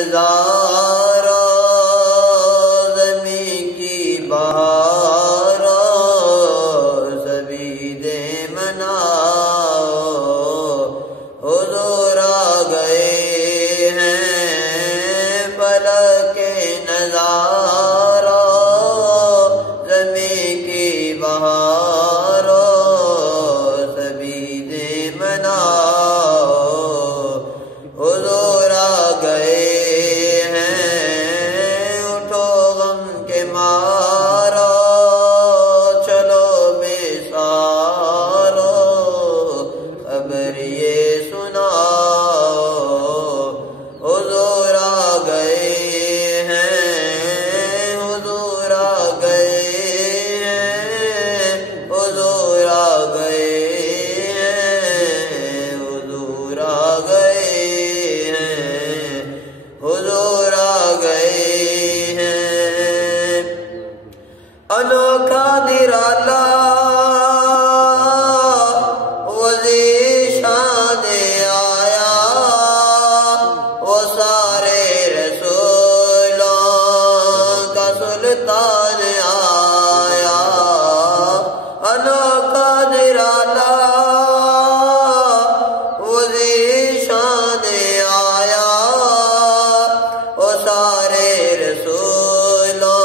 نظارہ زمین کی بہار سبھی دے مناؤ حضور آ گئے ہیں فلک نظارہ زمین کی بہار سبھی دے مناؤ حضور آ گئے ہیں اٹھو غم کے مارا چلو بے سارو خبر یہ سناؤ حضور آ گئے ہیں حضور آ گئے ہیں حضور آ گئے ہیں حضور آ گئے حضور آ گئے ہیں انوکھا نرالا وزیشان آیا وہ سارے رسولوں کا سلطان آیا انوکھا نرالا وزیشان آیا سارے رسولوں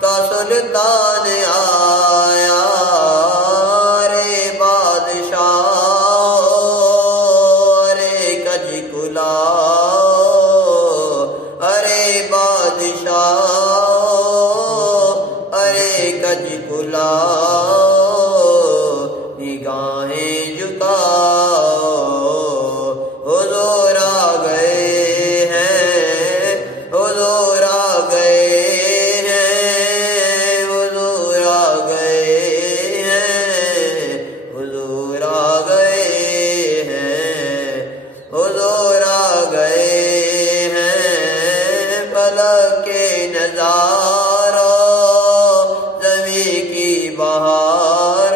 کا سلطان آیا رے بادشاہ رے کج کلاؤ ارے بادشاہ ارے کج کلاؤ نگاہیں جھکاؤ حضور آ گئے حضور آ گئے ہیں حضور آ گئے ہیں حضور آ گئے ہیں حضور آ گئے ہیں فلک نظارہ زمین کی بہار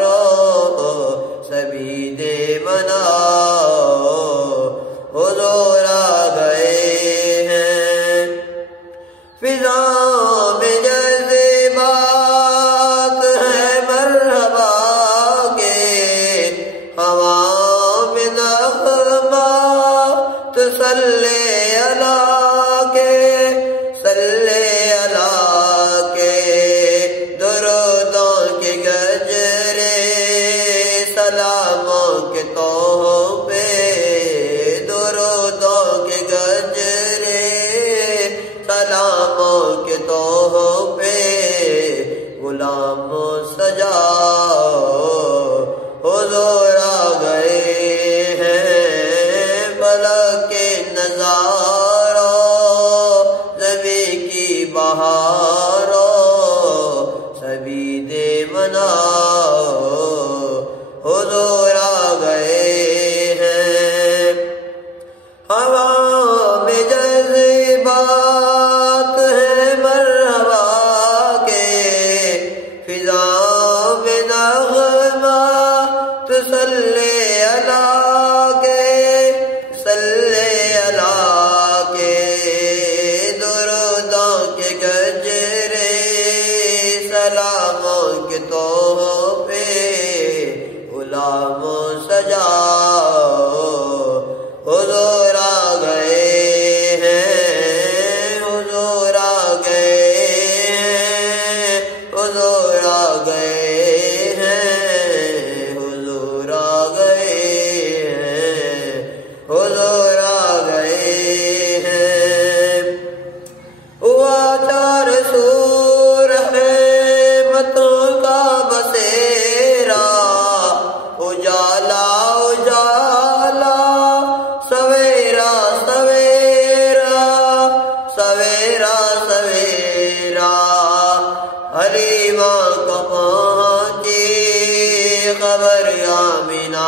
سبھی دے مناؤ حضور آ گئے ہیں فضا میں جذبات ہے مرحبا کے ہوا میں نغمات صلی اللہ کے صلی اللہ کے درودوں کے گجرے سلاموں کے تحفے درودوں کے گجرے سلاموں کے تحفے غلاموں سجاؤ حضور آ گئے ہیں فلک نظارہ زمین کی بہار سبھی دے مناؤ حضور آ گئے ہیں ہوا میں جذبات ہے مرحبا کے فضا میں نغمات صلی اللہ کے صلی اللہ کے درودوں کے گجرے سلاموں کے تحفے غلاموں سجاؤ حضور آ گئے ہیں حضور آ گئے ہیں حضور آ گئے ہیں حضور آ گئے ہیں حضور آ گئے ہیں ہوا چار سور رحمتوں کا بسیرا اجالا اجالا سویرا سویرا سویرا سویرا حلیمہ کو پہنچی خبر آمنہ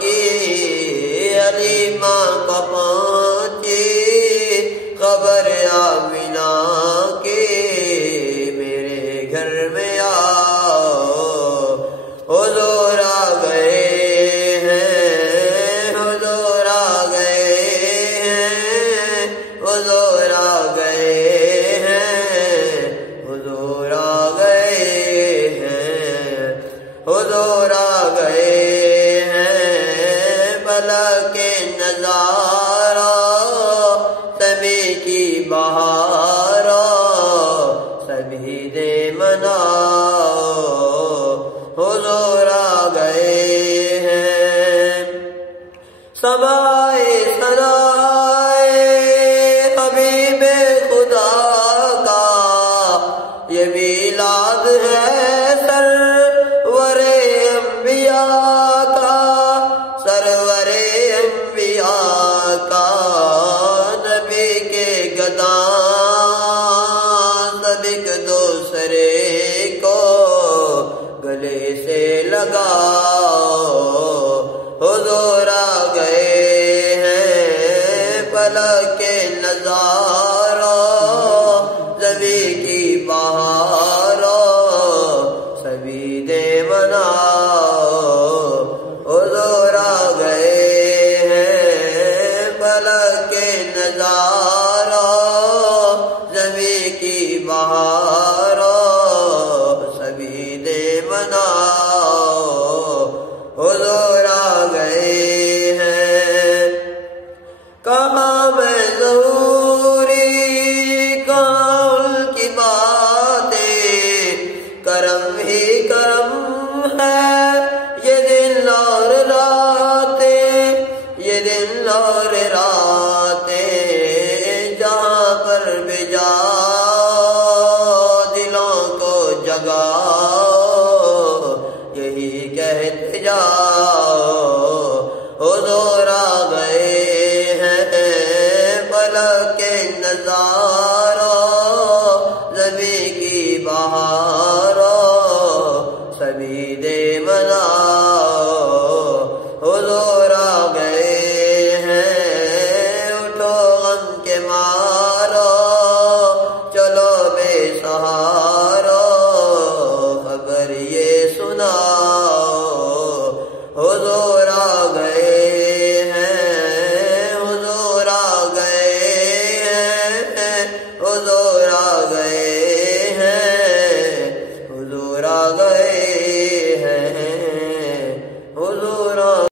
کی حلیمہ کو پہنچی خبر آمنہ کی میرے گھر میں آؤ حضور آ گئے ہیں حضور آ گئے ہیں حضور آ گئے ہیں، حضور آ گئے ہیں، حضور آ گئے ہیں، بھلا کے نظارہ سبھی کی بہار سبھی دے مناؤ، حضور آ گئے ہیں۔ سمائے سنائے حبیب خدا کا یہ میلاد ہے سرور انبیاء کا، سرور انبیاء کا، نبی کے گداں سب ایک دوسرے کو گلے سے لگاؤ، حضور آ گئے ہیں، پلک کے نظارہ زمیں کی بہار سبھی دے مناؤ، حضور آ گئے ہیں، پلک کے نظارہ زمیں کی بہار سبھی دے مناؤ، حضور آ گئے ہیں۔ کہاں میں ضروری کہاں ان کی باتیں، کرم ہی کرم ہے یہ دن اور راتیں، یہ دن اور راتیں، جہاں پر بھی جاؤ دلوں کو جگاؤ یہی کہتے جاؤ، حضور آ گئے ہیں، پلک کے نظارہ زمیں کی بہار سبھی دے مناؤ، حضور آ گئے ہیں، اٹھو غم کے مارو چلو بے سہارا خبر یہ سناؤ، حضور آ گئے ہیں، حضور آ گئے ہیں، حضور آ گئے